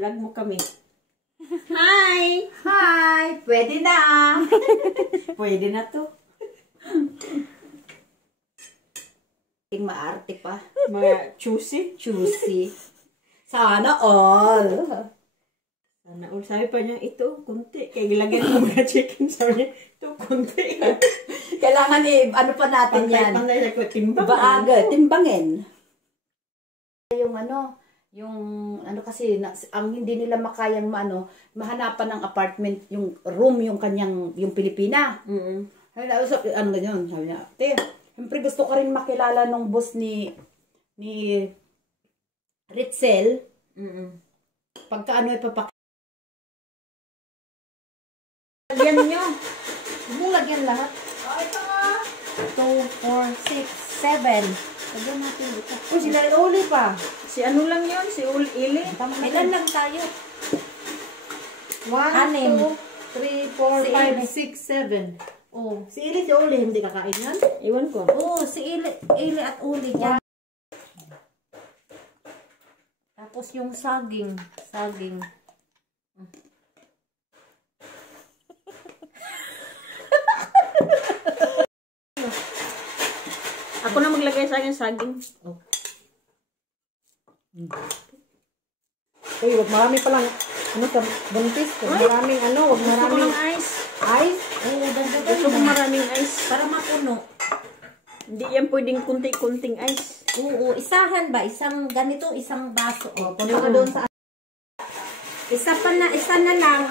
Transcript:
Vlog mo kami. Hi! Hi! Pwede na! Pwede na to. Ting maarte pa. Mga choosy. Choosy. Sana all. Sana all. Sabi pa niya, ito, kunti. Kaya gilagyan ng mga chicken. Sabi niya, ito, kunti. Kailangan ano pa natin yan. Pantay na ko, timbang. Baaga, timbangin. Yung ano kasi, ang hindi nila makayang mahanapan ng apartment, yung room, yung kanyang, yung Pilipina. Ano ganyan, sabi niya, te, siyempre gusto ko rin makilala nung boss ni Ritzel. Pagka ipapak. Lagyan nyo. Huwag mong lagyan lahat. 2, 4, 6, 7. Lagyan natin ito. Sila Uli pa. Si ano lang yun? Si Ili. Ilan lang tayo? 1, 2, 3, 4, 5, 6, 7. Oh. Si Ili, si Uli, hindi kakain yan? Iwan ko. Oo, si Ili at Uli. Yan. Tapos yung saging. Ako na maglagay sa akin saging. Oh. Uy, wag marami palang sa buntis ko. Maraming wag Gusto ko maraming ng ice. ice. Oo, Gusto ko maraming ice. para mapuno. Hindi yan pwedeng kunti-kunting ice. Oo, isahan ba? Isang ganito, isang baso. O, puno ka doon sa isa na lang.